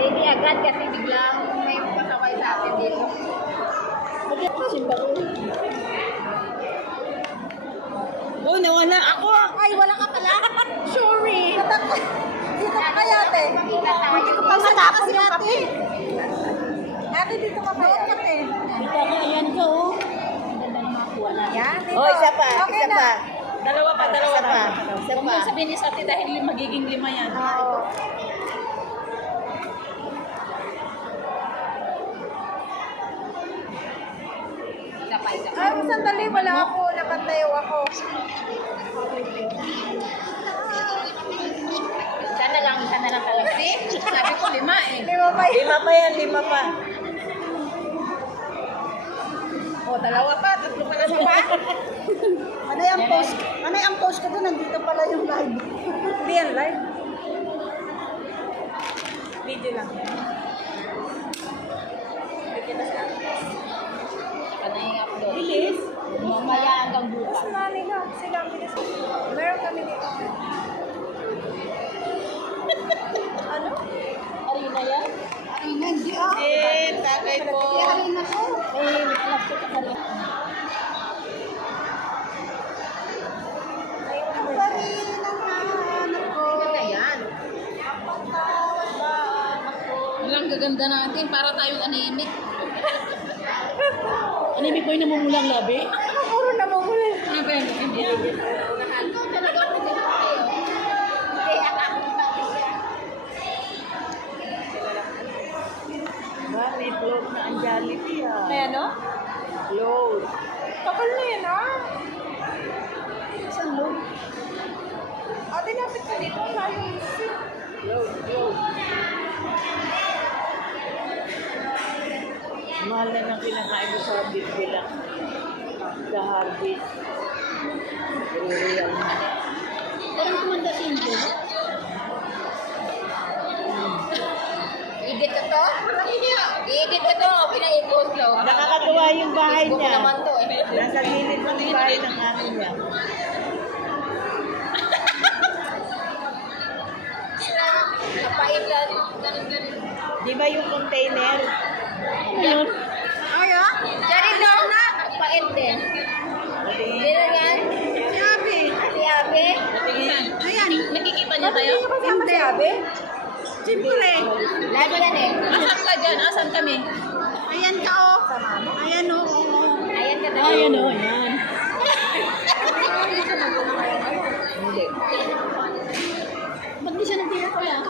Ready agad kasi biglang may pasaway sa atin dito. Simba ko. Oh, nawala ako. Ay, wala ka pala. Sorry. Dito ka kaya, ate. Hindi ko pa matapos yung kape. Ate, dito ka kaya. Dito ako, ayan ko. Oh. Yan, dito. Oh, isa pa, Okay isa na. pa. Dalawa pa. Isa pa. Huwag mo sabihin ni Sati dahil magiging 5 yan. Oo. Isa pa. Ay, sandali, wala ako. Nakatayo ako. Isa na lang talaga. See? Sabi ko 5 eh. Di ba pa yun? 5 pa yan, 5 pa. O, 2 pa. 3 pa na siya pa. Ano yung post? Ano yung post ko doon? Nandito pala yung live. Hindi yan live. Video lang. Saka na yung upload. Bilis. Mamaya hanggang bukas. Mas nali na. Sila ang bilis. Meron kami dito. Ano? Arena yan? Arena, hindi ah. Tagay po. Arena ko. Eh, alam ko sa kanila. Ang baril ng hanap ko. Ganda yan. Kapatawad ba ako? Walang gaganda natin para tayong anemic. Anime po yung namumulang labi. Puro namumuli. Ano ba yun? Hindi. Ito talaga ako din tayo. Hindi, akakot natin siya. Ba, may float na ang Jollibee ah. May ano? Float. Takal na yan ah. Saan mo? Ate, lapit ka dito. Float. Mahal na ng kinakain mo sa bilang sa Harvest. Real na. Parang kumanda si Injo. Edit ka to? I-edit ka to. Okay na i-post lang. Nakakatuwa yung bahay Facebook niya. naman to eh. Nasa gilid ng bahay ng amin niya. Kapait lang. Ganun. Di ba yung container? Ayun. Ay ah? Diyan lang. Kapait din. Dito yan. Sabi. Si Abe. Tingin. Ayan. Nakikita niyo Ba't tayo? hindi ko kasama si Abe? Siyempre. Lagi yan eh. Asan ka dyan? Asan kami? Ayan ka oh. Ayan oh. Ayan ka daw. Ayan o, ayan. Hindi. Ba't di siya nagtira pala?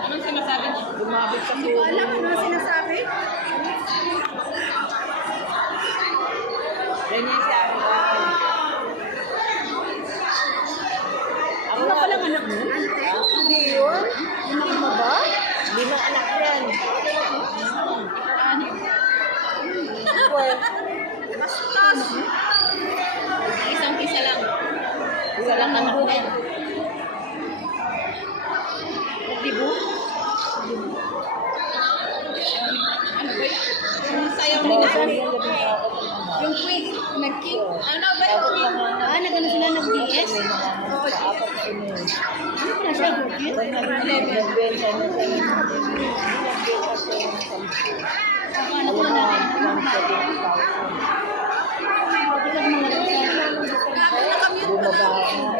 Anong sinasabi niya? Lumabit sa Hindi ko alam kung ano sinasabi. Ganyan siya. Ano pa lang anak mo? Hindi yun. Anak mo ba? 5 anak yan. Well, bastos. Isang isa lang. Isa lang anak buhay. yan. Nagdibo? Ano ba yan? Yung sayaw ni Nani. Yung quick, nag-king. Ano ba yun? Nagano sila nag-DS? Oo. Ano pala siya? Nagbenta na sa Ano po natin?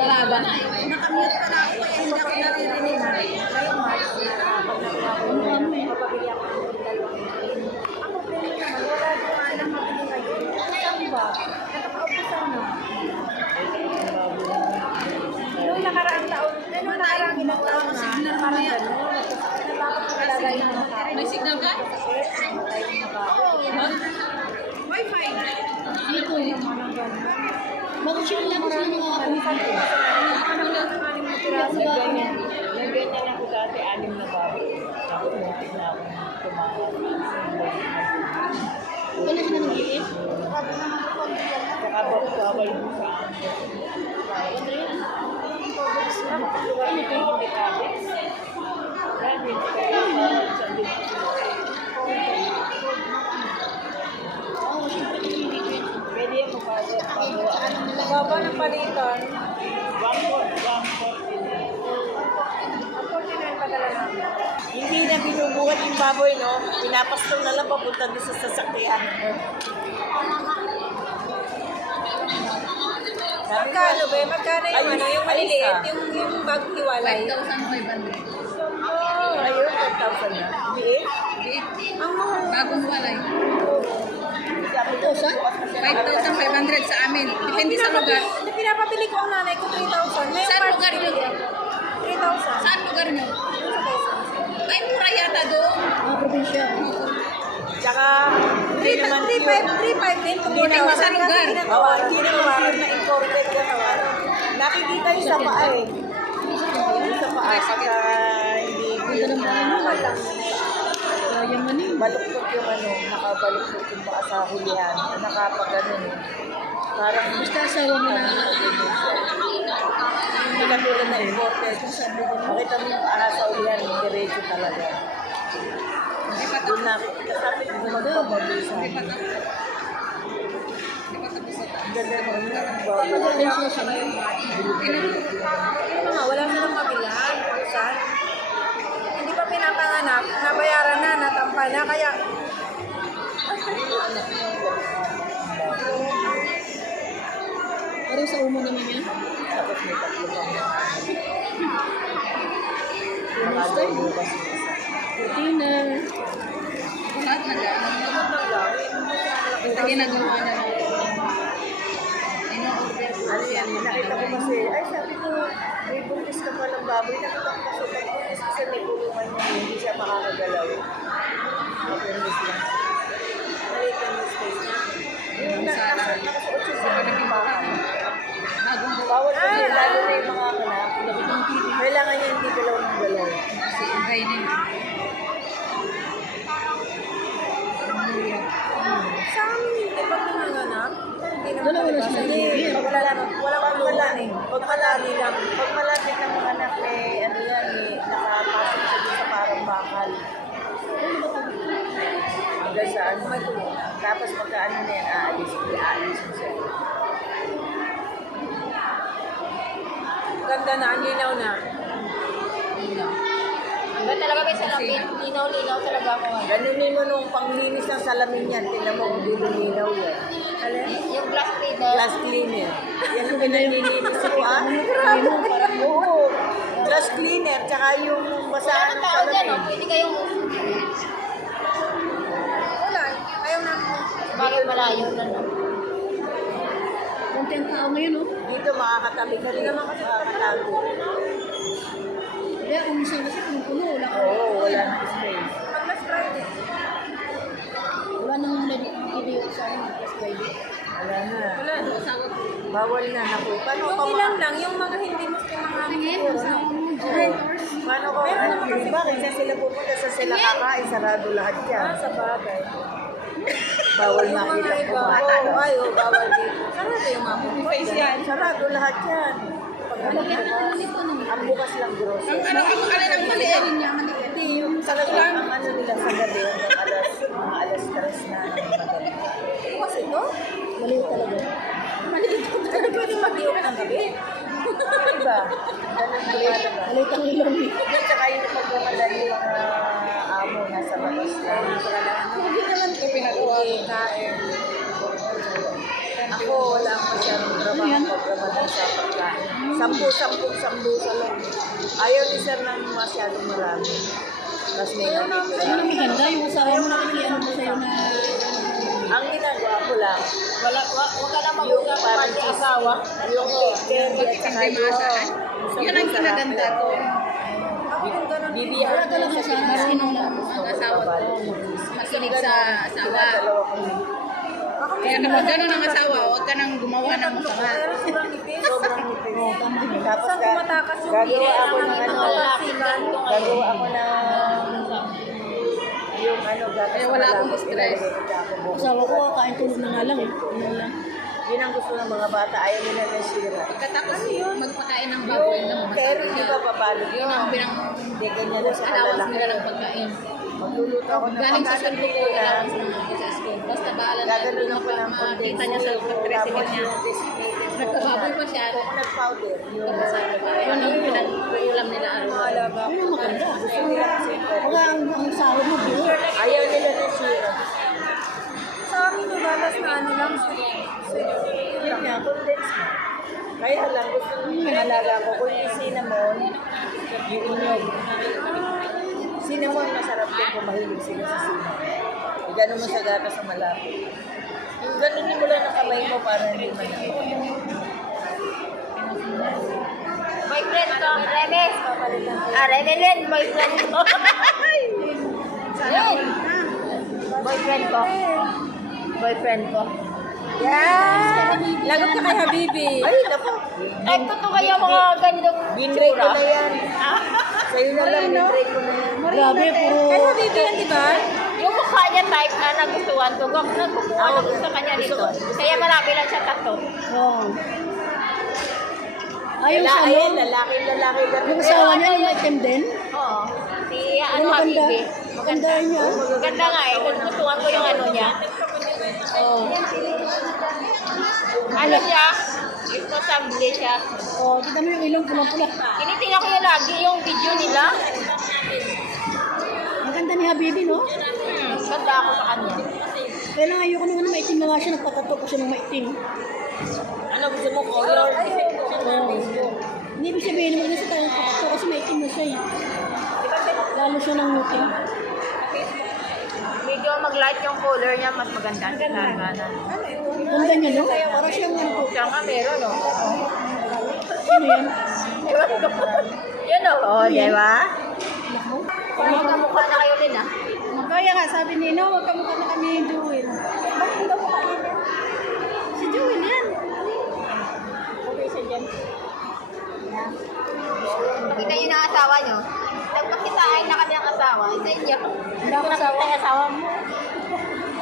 Dalaga na eh. Nakamute pa na ako kaya hindi ako naririnig. Ngayong March, mapabili ako ng dalawang Ang problema naman, wala ko alam mabili ngayon. Saan ba? Nakakaupusan na. Noong nakaraang taon, noong nakaraang ilang taon na, parang gano'n. Natakot ko talaga yung mga tao. May signal ka? Wi-Fi. Dito eh. Bakit siya lang sila nakakapunta? Nagbenta na ako dati 6 na baboy. Tapos muntik na ako tumawag. Wala siya nag-iis? Saka bawal mo sa pwede yung pagawa. Baba ng palitan. 1/4. 49 padala namin. Hindi na binubuhat yung baboy, no? Pinapastol na lang papunta doon sa sasakyan. Magkano ba? Magkano yung ano, yung maliliit, yung bagong hiwalay? 5,500. Ayun, 5,000 na. Biit? Ang mahal. Bagong walay. Sabi ko, 5,500 sa amin. Depende sa lugar. Pinapabili ko ang nanay ko 3,000. Ngayon, Saan lugar nyo? 3,000. Saan lugar nyo? Ay, mura yata doon. Probinsya. Tsaka, hindi naman 3,500 din. Hindi naman sa lugar. Oo, hindi naman sure na imported yan. Nakikita yung sa paa eh. Yung sa paa, pagka hindi baluktot yung ano, nakabaluktot yung paa sa hulihan. Nakapag-ano eh. Parang Basta asawa mo na. hindi ka tulad na imported. Makita mo yung paa sa hulihan, diretso talaga. Doon na, kasapit mo magpapabili sa amin. Ang ganda naman yung baboy. Wala silang mabilan. Saan? Hindi pa pinapanganak, nabayaran na, natampa na, kaya Pero sa umo naman yan. Tapos may tatlo pang bukas. Dinner. Lahat na lang. Ito ginagawa na lang. Ano yan, nakita ko kasi, ay sabi ko, may buntis ka pa ng baboy, nakita ko kasi buntis kasi may kulungan niya, hindi siya makakagalaw. Buntis lang. Maliit lang yung space niya. Yung nakasuot siya sa bahay. Bawal kasi, lalo na yung mga anak, kailangan niya hindi galaw ng galaw. Kasi ibay na yun. sa amin hindi pa pinanganak. Hindi naman Wala talaga. sila. Hindi, walang kulungan eh. Pag malapit ng mga anak, ano yan, nakapasok siya dun sa parang bakal. Hanggang sa ano, tapos magkaano na yan, aalis mo siya. Ganda na, ang linaw na. Ba talaga may salamin? Linaw-linaw talaga ako. Ganunin mo nung panglinis ng salamin yan, tingnan mo kung dilinaw yan. Alin? Yung glass cleaner. Glass cleaner. Yan yung pinalilinis ko, ah. Oo. Glass cleaner, tsaka yung basahan ng salamin. Pwede kayong... Wala. Ayaw na. Bagay malayo na lang. Konti ang tao ngayon, oh. Dito makakatabi ka rin naman kasi makakatago. Kaya kung minsan kasi puno-puno, wala ka. Oo, wala na space. Pag last Friday. Wala nang nag-video sa akin. Plus Friday. Wala na. Wala. Asawa ko. Bawal na. Naku, paano Yung ka ilan lang, yung mga hindi mo mga Ngayon, asawa mo, drivers. Paano ko? Diba, kaysa sila pupunta sa sila kakain, sarado lahat yan. sa bagay. Bawal Yung makita mga ko iba, bata. ay, bawal dito. Sarado yung mga face yan. Sarado lahat yan. Pag ang bukas lang grocery. Ano ang alin ang maliit? Hindi, yung sa ang ano nila sa gabi, hanggang mga alas 3 na ng magabi. Kasi ito? Maliit talaga. Maliit ko talaga. Pwede mag-iok ng gabi. Diba? Ganun lumalabas. Maliit ang ilong eh. At saka yung pagmamala yung mga amo nasa labas lang. Hindi naman ko pinagawa. Kain. Ako, wala ko siyang programa sa pagkain. 10 sa loob. Ayaw ni sir ng masyadong marami. Tapos may Ano ang maganda? Yung asawa mo na ano mo sa'yo na... ang ginagawa ko lang, Huwag ka na yung mag-ugat parang pati asawa. yung chicken, at saka Hindi maasahan. Yun ang kinaganda ko. Bibiyahan Wala talaga sa marunong ang asawa ko. Makinig sa asawa. Kaya kapag gano'n ang asawa, huwag ka nang gumawa ng masama. Sobrang nipis. Tapos Saan tumatakas yung gagawa ako ng ng ano, gagawa ako ng yung ano, gatas. Kaya wala akong stress. Ako Asawa ko, kain tulog na nga lang eh. Yun lang. yun ang gusto ng mga bata, ayaw nila na sira. Pagkatapos magpakain ng baboy lang, Yung pero di ba babalo yun ang pinang hindi ganyan na sa allowance kalalaki. nila ng pagkain. Magluluto ako ng Galing sa pagkain school ko nila. lang sa school. Basta bahala na Gagano lang po ng makita niya sa tricycle niya. Nagkababoy pa siya. Coconut powder. Yung Yun ang pinag-ulam nila araw-araw. Yun ang maganda. Gusto nila kasi ito. Ang sahod mo, bro. Ayaw nila ng syrup. Sa amin, mabalas na ano lang. Yun nga, condensed na. Kaya lang, gusto ng alaga ko kung yung cinnamon, yung inyog. Cinnamon, masarap din kung mahilig sila sa cinnamon. Gano'n mo sa gata sa malapit. Yung gano'n mo lang ng kamay mo para hindi manalo. Boyfriend ko, Remes. Remelin, boyfriend ko. Yun. Boyfriend ko. Boyfriend ko. Yeah! Lagot ka kay Habibi. Ay, naku. Ay, totoo kaya mga ganitong Binray ko na yan. Sa'yo na lang, binray ko na yan. Grabe, puro... Kay Habibi yan, di ba? Yung mukha niya type na nagustuhan ko. Nagustuhan ako sa kanya nito. Kaya marami lang siya tato. Oo. Ayun sa Ayun, ano? lalaki. Yung asawa niya, yung item din? Oo. Si ano, Maganda. Habibi. Maganda niya. Maganda nga eh. Nagustuhan ko yung ano niya. Oo. Ano siya? Responsable siya. Oo, kita mo yung ilong pulang-pula. Tinitingnan ko yung lagi yung video nila. Ang ganda ni Habibi, no? Ganda ako sa kanya. Kaya lang ayoko nung ano, maitim na nga siya, nagpatato pa siya ng maitim. Ano gusto mo, color? Hindi ibig sabihin naman sa tayo nagpatato kasi maitim na siya eh. Lalo siya ng mutim. Medyo mag-light yung color niya, mas maganda. Ganda. Ganda niya, no? Parang siyang ano po. Siya nga meron, no? Ano yan? Yun, no? Oo, di ba? Naku. Magkamukha na kayo din, ah. Kaya nga, sabi ni No, wag kamukha na kami yung Jewel. Bakit hindi kamukha yun? Si Jewel yan. Okay siya dyan. Kita yun ang asawa nyo. Nagpakitaan na kami ang asawa. Sa inyo. Hindi ako nakita yung asawa mo.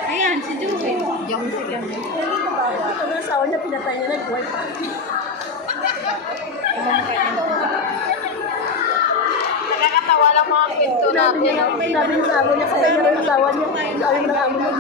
Ayan, si Jewel. Yung siya. Ito na asawa niya, pinatay niya nag-wipe pa. Nakakatawa lang mga kwento natin. Sabi ng amo niya, kaya niya yung asawa niya. Sabi ng amo niya.